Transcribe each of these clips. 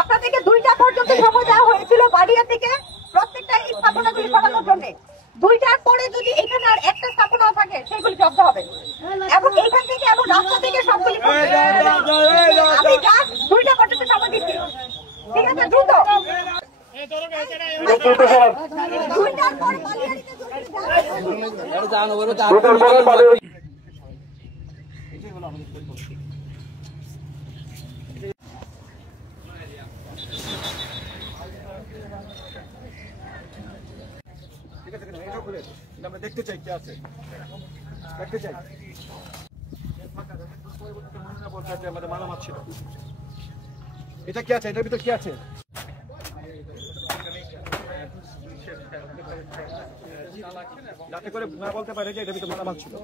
আপনাদেরকে 2টা পর্যন্ত সময় দেওয়া হয়েছিল বাড়িয়া থেকে প্রত্যেকটা স্থাপনাগুলি পাঠানোর জন্য। 2টার পরে যদি এখানে আর একটা স্থাপনা থাকে সেগুলি জব্দ হবে এবং এইখান থেকে এবং রাস্তা থেকে সবগুলি আমি 2টা পর্যন্ত সময় দিচ্ছি। ঠিক আছে, দ্রুত 2টার পরে আমরা দেখতে চাই কি আছে, দেখতে চাই। আমাদের মালামাল ছিল, এটা কি আছে, এটার ভিতর কি আছে? যাতে করে না বলতে পারে যে এটার ভিতর মালামাল ছিল।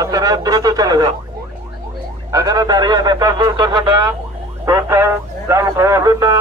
আপনারা দ্রুত চলে যান, এখানে দাঁড়িয়ে বেতার জোর করবেন না, দাম খাওয়াবেন না।